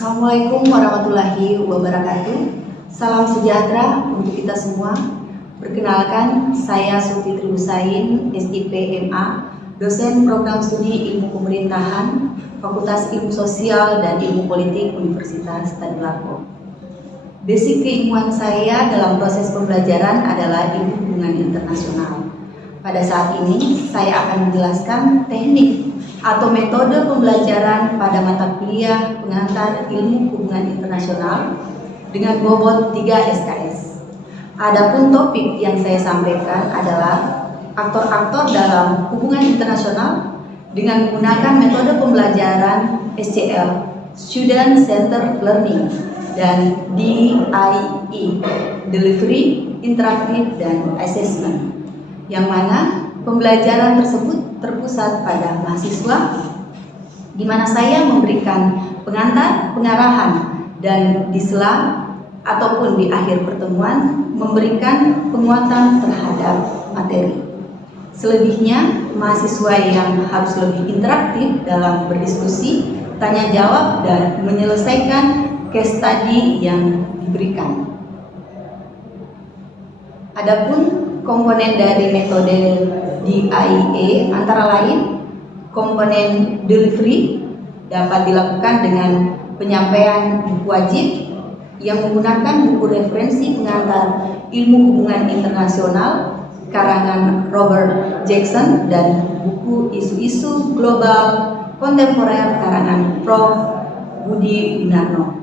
Assalamualaikum warahmatullahi wabarakatuh. Salam sejahtera untuk kita semua. Perkenalkan, saya Sulfitri Husain, SIP MA, dosen program studi Ilmu Pemerintahan, Fakultas Ilmu Sosial dan Ilmu Politik Universitas Tadulako. Basic keilmuan saya dalam proses pembelajaran adalah ilmu hubungan internasional. Pada saat ini, saya akan menjelaskan teknik atau metode pembelajaran pada mata kuliah pengantar ilmu hubungan internasional dengan bobot 3 SKS. Adapun topik yang saya sampaikan adalah aktor-aktor dalam hubungan internasional dengan menggunakan metode pembelajaran SCL, Student Centered Learning, dan DIE, Delivery, Interaktif, dan Assessment, yang mana pembelajaran tersebut terpusat pada mahasiswa, di mana saya memberikan pengantar, pengarahan, dan di sela ataupun di akhir pertemuan memberikan penguatan terhadap materi. Selebihnya, mahasiswa yang harus lebih interaktif dalam berdiskusi, tanya jawab, dan menyelesaikan case study yang diberikan. Adapun komponen dari metode DIE antara lain komponen delivery dapat dilakukan dengan penyampaian buku wajib yang menggunakan buku referensi pengantar ilmu hubungan internasional karangan Robert Jackson dan buku isu-isu global kontemporer karangan Prof. Budi Gunarno,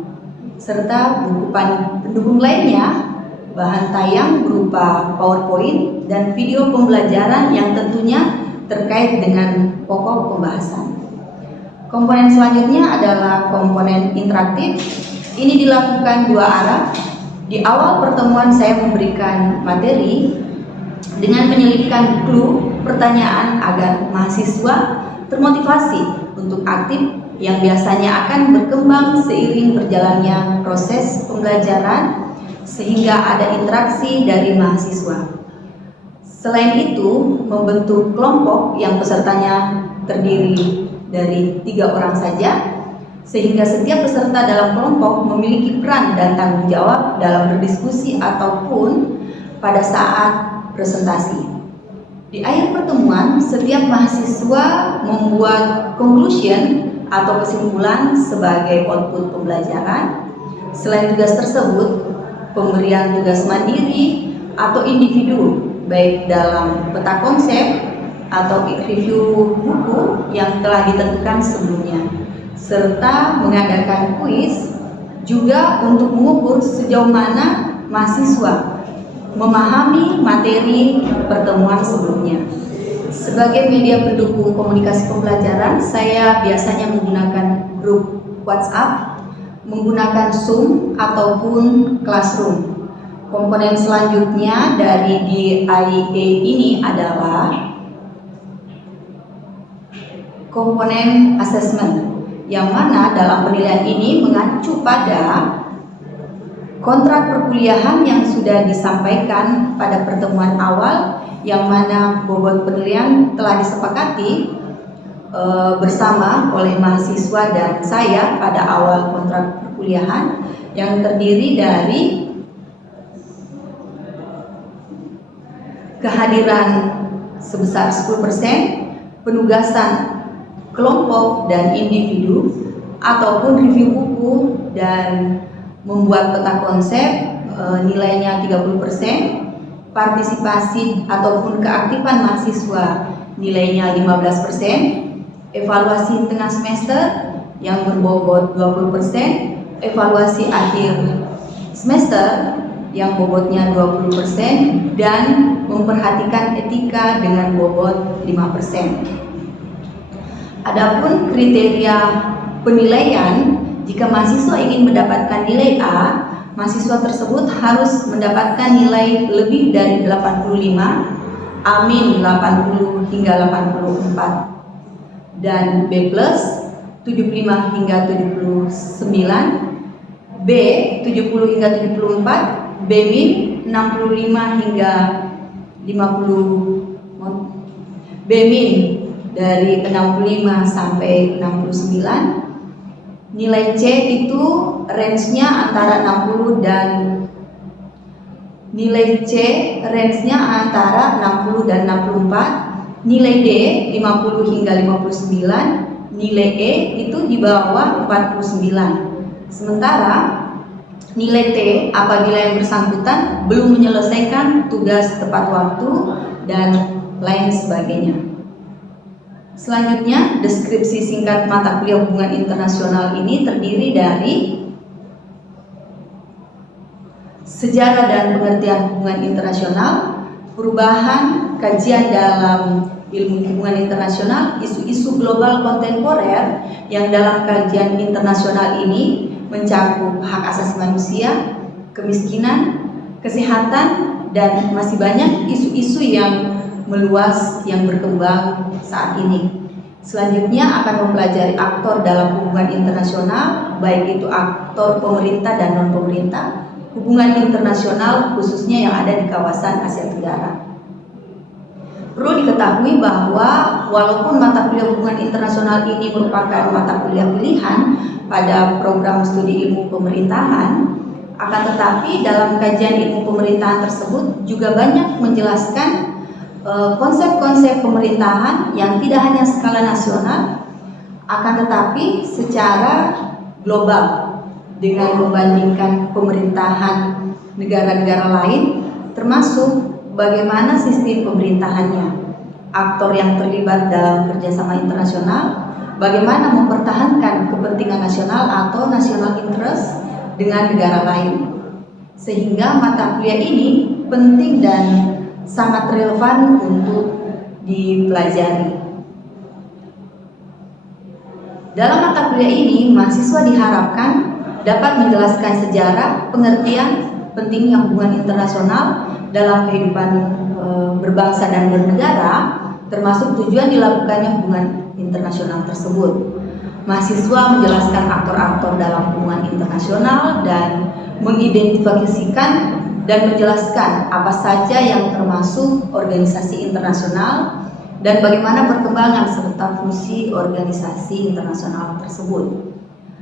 serta buku pendukung lainnya. Bahan tayang berupa PowerPoint dan video pembelajaran yang tentunya terkait dengan pokok pembahasan. Komponen selanjutnya adalah komponen interaktif. Ini dilakukan dua arah. Di awal pertemuan saya memberikan materi dengan menyelipkan clue pertanyaan agar mahasiswa termotivasi untuk aktif yang biasanya akan berkembang seiring berjalannya proses pembelajaran sehingga ada interaksi dari mahasiswa. Selain itu, membentuk kelompok yang pesertanya terdiri dari 3 orang saja, sehingga setiap peserta dalam kelompok memiliki peran dan tanggung jawab dalam berdiskusi ataupun pada saat presentasi. Di akhir pertemuan, setiap mahasiswa membuat conclusion atau kesimpulan sebagai output pembelajaran. Selain tugas tersebut, pemberian tugas mandiri atau individu baik dalam peta konsep atau review buku yang telah ditentukan sebelumnya, serta mengadakan kuis juga untuk mengukur sejauh mana mahasiswa memahami materi pertemuan sebelumnya. Sebagai media pendukung komunikasi pembelajaran, saya biasanya menggunakan grup WhatsApp, menggunakan Zoom ataupun Classroom. Komponen selanjutnya dari DIE ini adalah komponen assessment, yang mana dalam penilaian ini mengacu pada kontrak perkuliahan yang sudah disampaikan pada pertemuan awal, yang mana bobot penilaian telah disepakati bersama oleh mahasiswa dan saya pada awal kontrak perkuliahan, yang terdiri dari kehadiran sebesar 10%, penugasan kelompok dan individu, ataupun review buku dan membuat peta konsep nilainya 30%, partisipasi ataupun keaktifan mahasiswa nilainya 15%, evaluasi tengah semester yang berbobot 20%, evaluasi akhir semester yang bobotnya 20%, dan memperhatikan etika dengan bobot 5%. Adapun kriteria penilaian, jika mahasiswa ingin mendapatkan nilai A, mahasiswa tersebut harus mendapatkan nilai lebih dari 85, A- 80 hingga 84, dan B+, 75 hingga 79, B, 70 hingga 74, B- 65 hingga 50, B- dari 65 sampai 69, Nilai C itu range-nya antara 60 dan nilai C range-nya antara 60 dan 64, nilai D 50 hingga 59, nilai E itu di bawah 49. Sementara nilai T apabila yang bersangkutan belum menyelesaikan tugas tepat waktu dan lain sebagainya. Selanjutnya, deskripsi singkat mata kuliah hubungan internasional ini terdiri dari sejarah dan pengertian hubungan internasional, perubahan kajian dalam ilmu hubungan internasional, isu-isu global kontemporer yang dalam kajian internasional ini mencakup hak asasi manusia, kemiskinan, kesehatan, dan masih banyak isu-isu yang meluas yang berkembang saat ini. Selanjutnya akan mempelajari aktor dalam hubungan internasional, baik itu aktor pemerintah dan non-pemerintah, hubungan internasional khususnya yang ada di kawasan Asia Tenggara. Perlu diketahui bahwa walaupun mata kuliah hubungan internasional ini merupakan mata kuliah pilihan pada program studi ilmu pemerintahan, akan tetapi dalam kajian ilmu pemerintahan tersebut juga banyak menjelaskan konsep-konsep pemerintahan yang tidak hanya skala nasional, akan tetapi secara global dengan membandingkan pemerintahan negara-negara lain, termasuk bagaimana sistem pemerintahannya, aktor yang terlibat dalam kerjasama internasional, bagaimana mempertahankan kepentingan nasional atau national interest dengan negara lain. Sehingga mata kuliah ini penting dan sangat relevan untuk dipelajari. Dalam mata kuliah ini, mahasiswa diharapkan dapat menjelaskan sejarah, pengertian pentingnya hubungan internasional dalam kehidupan berbangsa dan bernegara, termasuk tujuan dilakukannya hubungan internasional tersebut. Mahasiswa menjelaskan aktor-aktor dalam hubungan internasional dan mengidentifikasikan dan menjelaskan apa saja yang termasuk organisasi internasional dan bagaimana perkembangan serta fungsi organisasi internasional tersebut.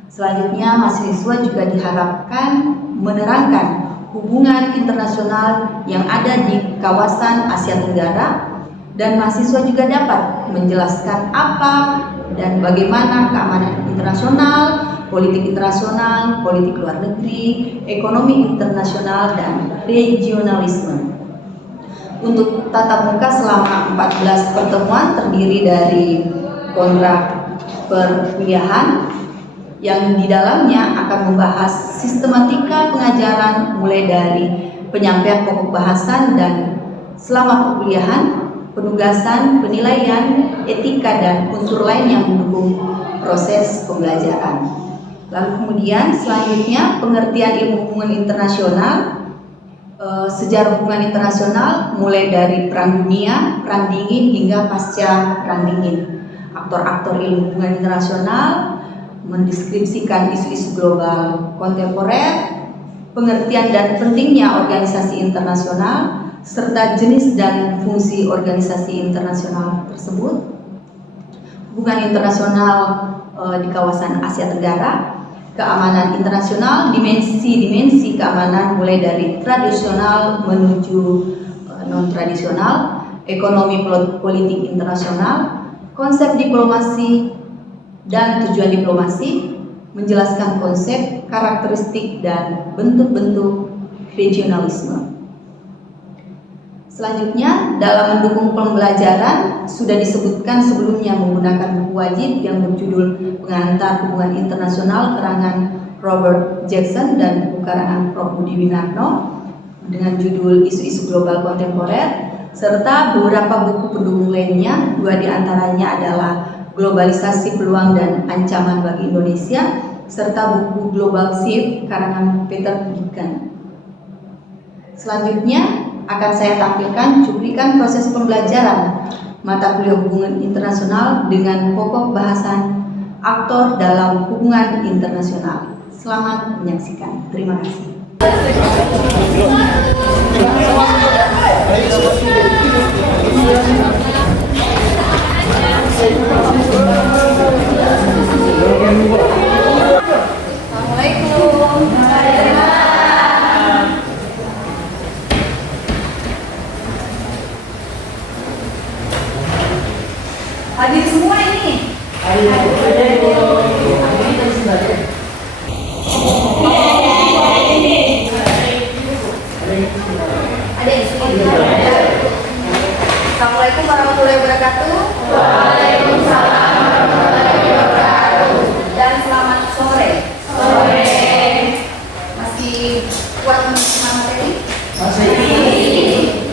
Selanjutnya, mahasiswa juga diharapkan menerangkan hubungan internasional yang ada di kawasan Asia Tenggara, dan mahasiswa juga dapat menjelaskan apa dan bagaimana keamanan internasional, politik internasional, politik luar negeri, ekonomi internasional, dan regionalisme. Untuk tatap muka selama 14 pertemuan terdiri dari kontrak perkuliahan yang di dalamnya akan membahas sistematika pengajaran mulai dari penyampaian pokok bahasan dan selama perkuliahan, penugasan, penilaian, etika, dan unsur lain yang mendukung proses pembelajaran. Lalu kemudian selanjutnya pengertian ilmu hubungan internasional, sejarah hubungan internasional mulai dari Perang Dunia, Perang Dingin hingga pasca Perang Dingin. Aktor-aktor ilmu hubungan internasional mendeskripsikan isu-isu global kontemporer, pengertian dan pentingnya organisasi internasional, serta jenis dan fungsi organisasi internasional tersebut, hubungan internasional di kawasan Asia Tenggara, keamanan internasional, dimensi-dimensi keamanan mulai dari tradisional menuju non-tradisional, ekonomi politik internasional, konsep diplomasi dan tujuan diplomasi, menjelaskan konsep, karakteristik, dan bentuk-bentuk regionalisme. Selanjutnya, dalam mendukung pembelajaran sudah disebutkan sebelumnya menggunakan buku wajib yang berjudul Pengantar Hubungan Internasional karangan Robert Jackson dan buku karangan Prof. Budi Winarno dengan judul Isu-isu Global Kontemporer, serta beberapa buku pendukung lainnya. Dua di antaranya adalah Globalisasi Peluang dan Ancaman bagi Indonesia, serta buku Global Shift karangan Peter Gigan. Selanjutnya akan saya tampilkan cuplikan proses pembelajaran mata kuliah hubungan internasional dengan pokok bahasan aktor dalam hubungan internasional. Selamat menyaksikan. Terima kasih. Assalamualaikum warahmatullahi wabarakatuh. Waalaikumsalam warahmatullahi wabarakatuh. Dan selamat sore. Sore. Masih kuat menerima materi? Masih.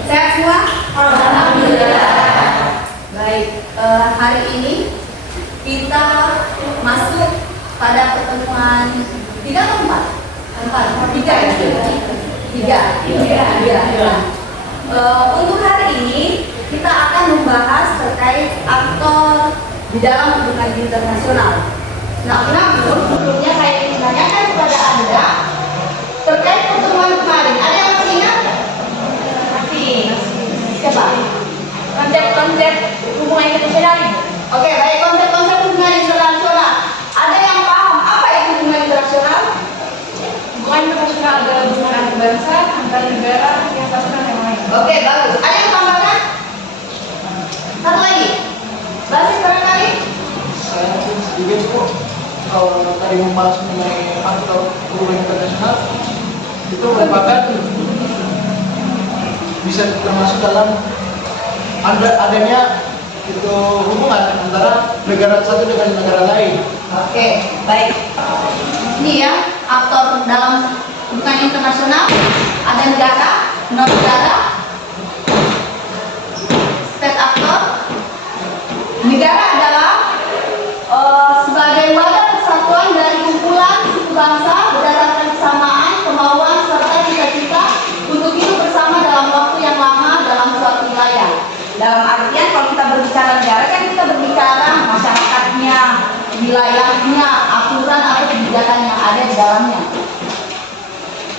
Sehat semua? Alhamdulillah. Baik, hari ini kita masuk pada pertemuan 3 atau 4? 3 ya? 3. Untuk hari ini kita akan membahas terkait aktor di dalam hubungan internasional. Nah, namun sebelumnya saya ingin menanyakan kepada Anda terkait pertemuan kemarin. Ada yang masih ingat? Masih. Siapa? Konsep hubungan internasional. Oke, baik, konsep hubungan internasional. Ada yang paham apa itu hubungan internasional? Hubungan internasional adalah hubungan antar bangsa, antar negara, yang satu dan yang lain. Oke, bagus. Ada yang tambahkan? Satu lagi. Basis barangkali? Saya sedikit kok. Kalau tadi membahas mengenai aktor hubungan internasional, itu merupakan bisa termasuk dalam adanya itu hubungan antara negara satu dengan negara lain. Oke, baik. Ini ya, aktor dalam hubungan internasional. Ada negara, non negara, state actor. Negara adalah sebagai wadah persatuan dari kumpulan suku bangsa berdasarkan kesamaan, kemauan, serta cita-cita untuk hidup bersama dalam waktu yang lama dalam suatu wilayah. Dalam artian kalau kita berbicara negara kan kita berbicara masyarakatnya, wilayahnya, aturan atau kebijakan yang ada di dalamnya.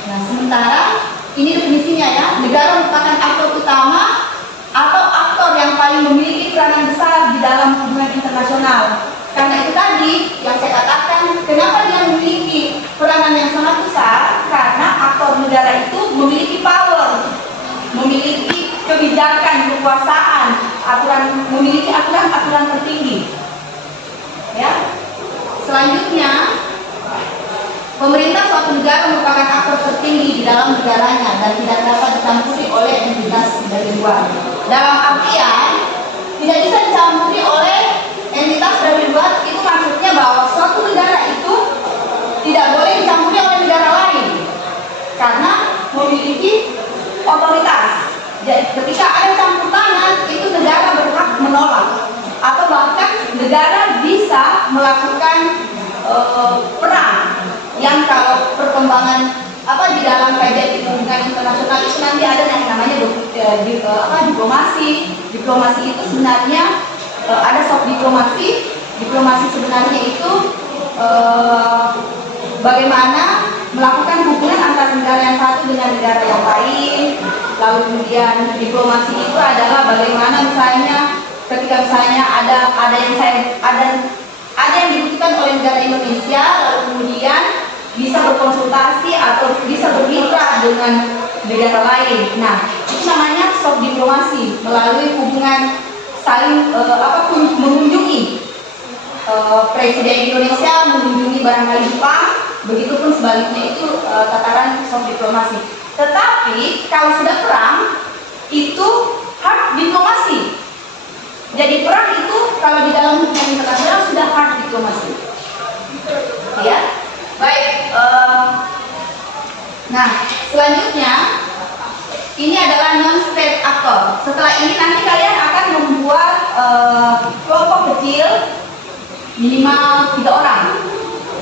Nah, sementara ini definisinya ya, negara merupakan aktor utama atau aktor yang paling memiliki peranan besar di dalam hubungan internasional. Karena itu tadi yang saya katakan, kenapa dia memiliki peranan yang sangat besar? Karena aktor negara itu memiliki power, memiliki kebijakan, kekuasaan, memiliki aturan tertinggi. Ya. Selanjutnya, pemerintah suatu negara merupakan aktor tertinggi di dalam negaranya dan tidak dapat dicampuri oleh entitas dari luar. Dalam artian, tidak bisa dicampuri oleh entitas dari luar, itu maksudnya bahwa suatu negara itu tidak boleh dicampuri oleh negara lain karena memiliki otoritas. Jadi ketika ada campur tangan, itu negara berhak menolak atau bahkan negara bisa melakukan perang yang kalau perkembangan di dalam kajian hubungan internasional itu nanti ada yang namanya diplomasi. Diplomasi itu sebenarnya ada soft diplomasi. Diplomasi sebenarnya itu bagaimana melakukan hubungan antara negara yang satu dengan negara yang lain. Lalu kemudian diplomasi itu adalah bagaimana misalnya ketika misalnya ada yang dibutuhkan oleh negara Indonesia, lalu kemudian bisa berkonsultasi atau bisa bermitra dengan negara lain. Nah, itu namanya soft diplomasi, melalui hubungan saling mengunjungi Presiden Indonesia mengunjungi barangkali Jepang, begitupun sebaliknya itu tataran soft diplomasi. Tetapi kalau sudah perang itu hard diplomasi. Jadi perang itu kalau di dalam hubungan internasional sudah hard diplomasi. Ya. Baik, nah selanjutnya ini adalah non-state actor. Setelah ini nanti kalian akan membuat kelompok kecil minimal 3 orang.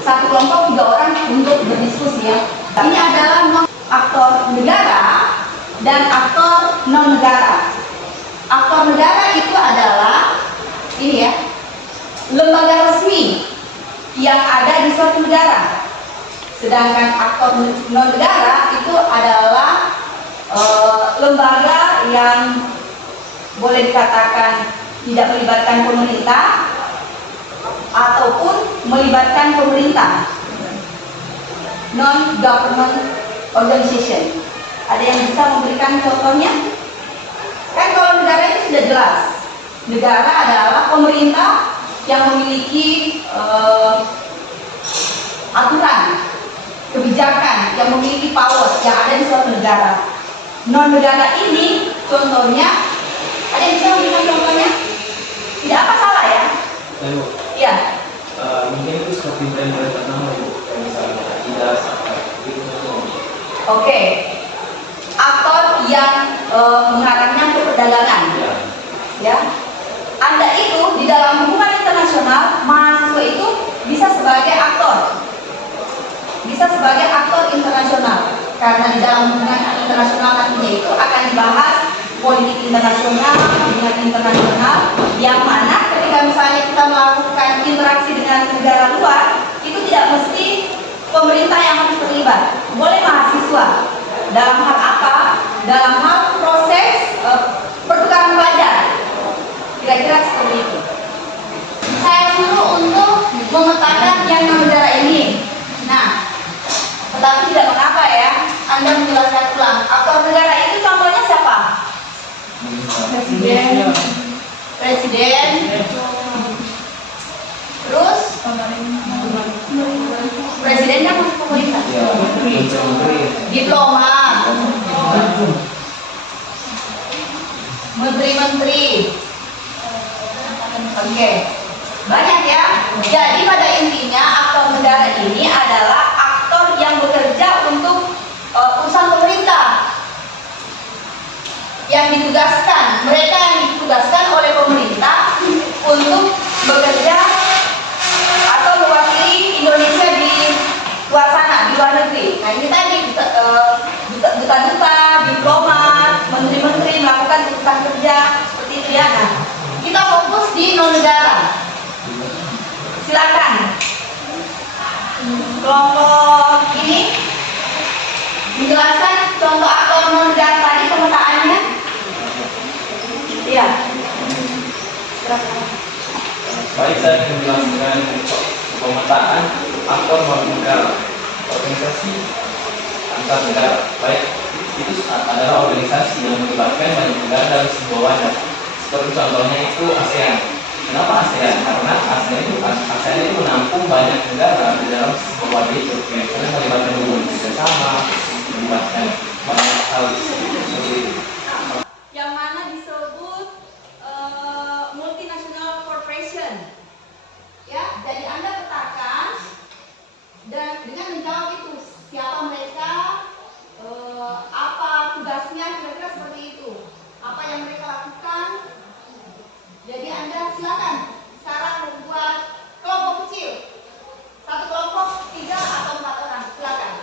Satu kelompok 3 orang untuk berdiskusi ya. Ini adalah aktor negara dan aktor non negara. Aktor negara itu adalah ini ya, lembaga resmi yang ada di suatu negara. Sedangkan aktor non-negara itu adalah lembaga yang boleh dikatakan tidak melibatkan pemerintah ataupun melibatkan pemerintah. Non-government organization. Ada yang bisa memberikan contohnya? Kan kalau negara itu sudah jelas. Negara adalah pemerintah yang memiliki aturan, kebijakan, yang memiliki power yang ada di suatu negara. Non-negara ini contohnya, ada yang bisa memberikan contohnya? Tidak apa salah ya? Ibu, Iya. mungkin itu seperti brand-brand ternama Bu, kayak misalnya Adidas, gitu. Oke. Aktor yang mengarahnya ke perdagangan. Ya. Ya. Anda itu di dalam hubungan internasional, mahasiswa itu bisa sebagai aktor. Bisa sebagai aktor internasional. Karena di dalam hubungan internasional nantinya itu akan dibahas politik internasional, hubungan internasional, yang mana ketika misalnya kita melakukan interaksi dengan negara luar, itu tidak mesti pemerintah yang harus terlibat. Boleh mahasiswa. Dalam hal apa? Dalam hal proses pertukaran pelajar. Kira-kira seperti itu. Saya suruh untuk memetakan yang negara ini. Nah, tetapi tidak mengapa ya, Anda menjelaskan ulang. Aktor negara itu contohnya siapa? Presiden, Presiden. Terus presiden kan masuk pemerintah. Ya, menteri. Diplomat. Menteri-menteri. Oke. Banyak ya. Jadi pada intinya aktor negara ini adalah aktor yang bekerja untuk urusan pemerintah. Yang ditugaskan, mereka yang ditugaskan oleh pemerintah untuk bekerja atau mewakili Indonesia di luar sana, di luar negeri. Nah ini tadi duta-duta, diplomat, menteri-menteri melakukan urusan kerja seperti itu ya. Nah, kita fokus di non negara. Silakan. Kelompok ini menjelaskan contoh aktor non negara tadi pemetaannya. Iya. Baik, saya ingin menjelaskan pemetaan aktor non negara, organisasi antar negara. Baik, itu adalah organisasi yang melibatkan banyak negara dalam sebuah wadah. Seperti contohnya itu ASEAN. Kenapa ASEAN? Karena ASEAN itu menampung banyak negara di dalam sebuah wadah itu. Karena melibatkan hubungan kerjasama, melibatkan banyak hal seperti itu. Yang mana disebut multinational corporation. Ya, jadi Anda petakan dan dengan menjawab itu siapa mereka, apa tugasnya, kira-kira seperti itu. Apa yang mereka lakukan. Jadi Anda silakan sekarang membuat kelompok kecil. Satu kelompok 3 atau 4 orang, silakan.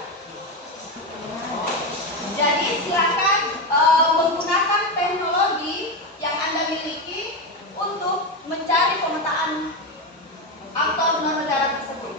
Jadi silakan menggunakan teknologi yang Anda miliki untuk mencari pemetaan aktor non negara tersebut.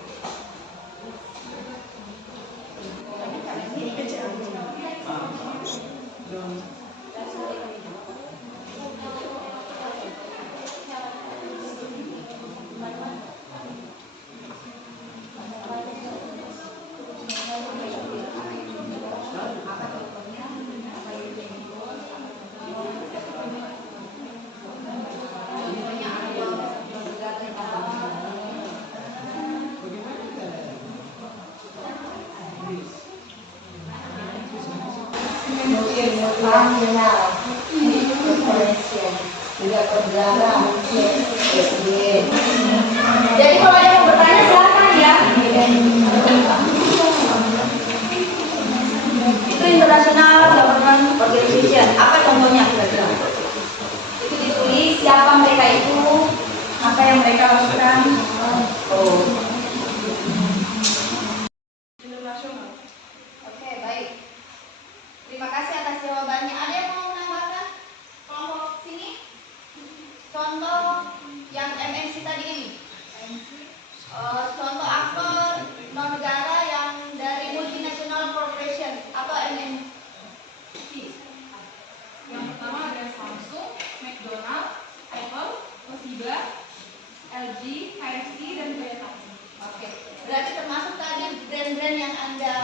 Multinasional, juga perdagangan, jadi kalau ada yang bertanya silakan ya. Itu international government organization. Apa contohnya kira-kira? Itu ditulis siapa mereka itu, apa yang mereka lakukan. Oh. internasional. Oke, baik. Terima kasih atas jawabannya. Ada yang mau menambahkan kelompok sini? Contoh yang MNC tadi ini. Contoh aktor non negara yang dari multinational corporation atau MNC. Yang pertama ada Samsung, McDonald, Apple, Toshiba, LG, KFC, dan Toyota. Oke, berarti termasuk tadi brand-brand yang Anda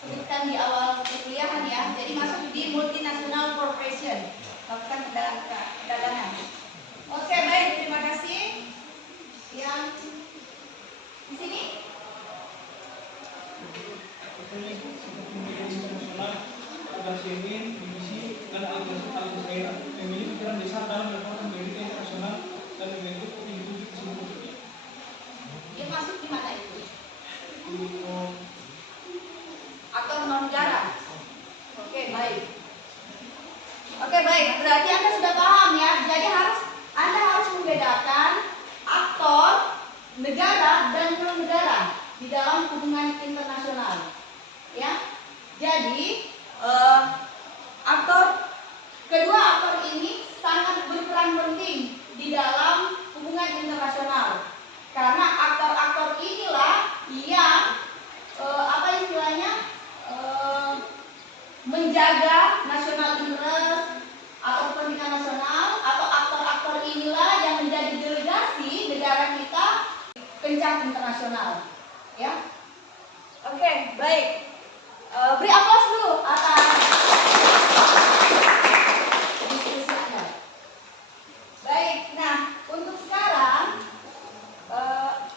sebutkan di awal perkuliahan ya. Jadi masuk di multinational corporation, melakukan perdagangan. Oke, baik, terima kasih. Yang di sini? Internasional, tugas Yemin, divisi, dan aliansi daerah. Memiliki pikiran besar dalam melakukan pendidikan internasional dan membentuk individu tersebut. Dia masuk di mana itu? Untuk Aktor non negara. Oke, baik. Oke, baik. Berarti Anda sudah paham ya. Jadi Anda harus membedakan aktor negara dan non negara di dalam hubungan internasional. Ya. Jadi kedua aktor ini sangat berperan penting di dalam hubungan internasional. Karena aktor-aktor inilah yang apa istilahnya menjaga national interest atau kepentingan nasional, atau aktor-aktor inilah yang menjadi delegasi negara kita kencang internasional. Ya, oke, baik. Beri aplaus dulu atas diskusi Anda. Baik, nah untuk sekarang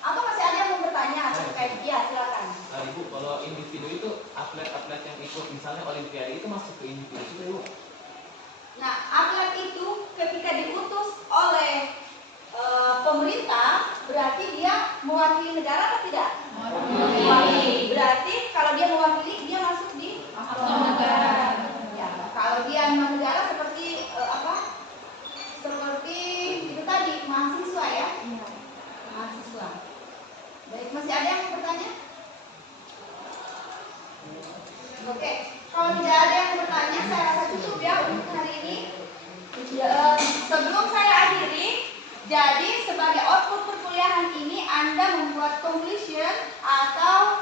apa masih ada yang mau bertanya terkait? Ya, silakan. Ibu, kalau individu itu atlet-atlet yang ikut misalnya olimpiade itu masuk ke individu juga, Ibu? Nah, atlet itu ketika diutus oleh pemerintah, berarti dia mewakili negara atau tidak? Mewakili. Berarti kalau dia mewakili, dia masuk di Aktor negara. Ya, kalau dia non negara seperti apa? Seperti itu tadi, mahasiswa ya? Mahasiswa. Baik, masih ada yang mau bertanya? Oke, kalau tidak ada yang bertanya, saya rasa cukup ya untuk hari ini. Sebelum saya akhiri, jadi sebagai output perkuliahan ini Anda membuat conclusion atau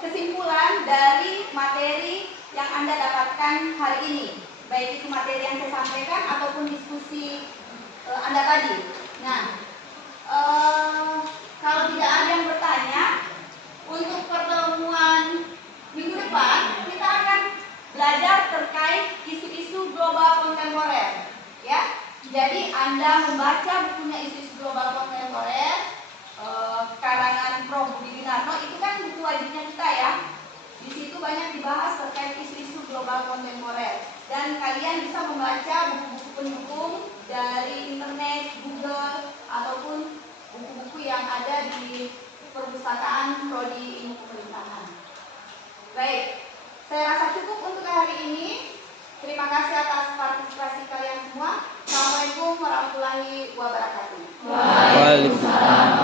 kesimpulan dari materi yang Anda dapatkan hari ini, baik itu materi yang saya sampaikan ataupun diskusi Anda tadi. Nah, kalau tidak ada yang bertanya, untuk pertemuan minggu depan kita akan belajar terkait isu-isu global kontemporer, ya. Jadi Anda membaca bukunya isu-isu global kontemporer karangan Prof. Budi Winarno, itu kan buku wajibnya kita ya. Di situ banyak dibahas terkait isu-isu global kontemporer, dan kalian bisa membaca buku-buku pendukung dari internet, Google, ataupun buku-buku yang ada di perpustakaan Prodi Ilmu Pemerintahan. Baik, saya rasa cukup untuk hari ini. Terima kasih atas partisipasi kalian semua. Assalamualaikum warahmatullahi wabarakatuh. Waalaikumsalam.